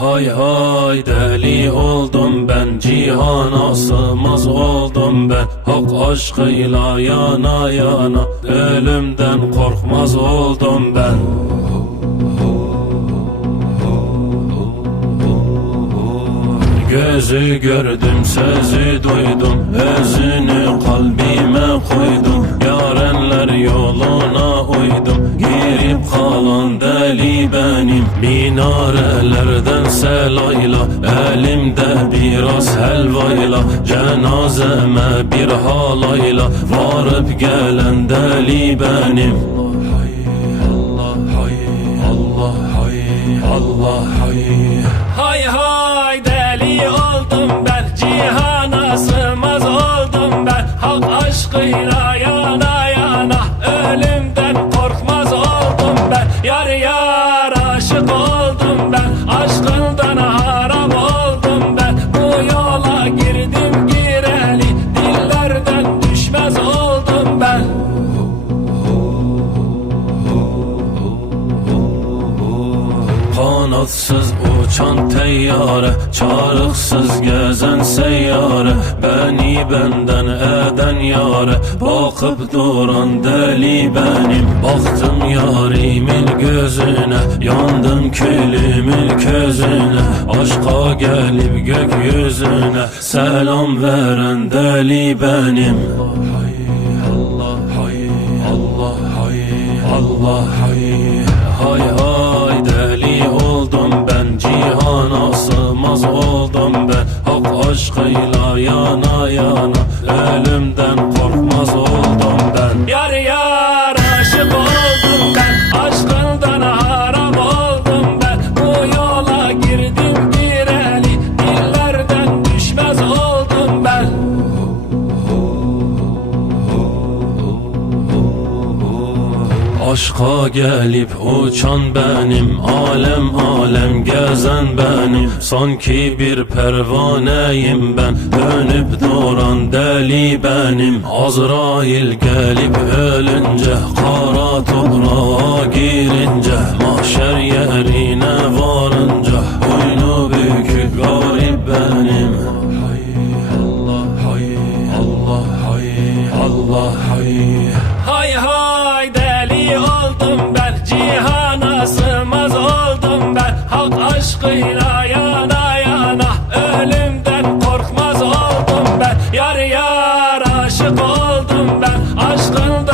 Hay hay deli oldum ben, cihana sığmaz oldum ben. Hak aşkıyla yana yana, ölümden korkmaz oldum ben. Gözü gördüm, sözü duydum, özünü kalbime koydum. Yarenler yoluna uydum, girip kalan deli benim. Minarelerden selayla, elimde biraz helvayla, cenazeme bir halayla varıp gelen deli benim. Allah hay, Allah hay, Allah hay. Hay hay deli oldum ben, cihana sığmaz oldum ben. Hak aşkıyla yana yana, ölümden korkmaz oldum ben. Yar yar aşık oldum ben, aşkından haram oldum ben. Bu yola girdim gireli, dillerden düşmez oldum ben. Kanatsız uçan teyyare, çarıksız gezen seyyare, beni benden eden yare, bakıp duran deli benim. Baktım yarimin gözüne, yandım külümün közüne, aşka gelip gökyüzüne selam veren deli benim. Allah hay, Allah hay, Allah hay. Hay hay deli oldum ben, cihana sığmaz oldum ben. Hak aşkıyla yana yana, ölümden korkmaz oldum ben. Yar yar aşık oldum ben, aşkından haram oldum ben. Bu yola girdim gireli, dillerden düşmez oldum ben. Aşka gelip uçan benim, alem alem gezen benim. Sanki bir pervaneyim ben, dönüp duran deli benim. Azrail gelip ölünce, kara toprağa girince, mahşer yerine varınca, boynu bükük garip benim. Hay Allah hay, Allah hay, Allah hay. Hay hay deli oldum ben, cihana sığmaz oldum ben. Hak aşkıyla yana yana, ölümden korkmaz oldum ben. Yar yar aşık oldum ben, aşkın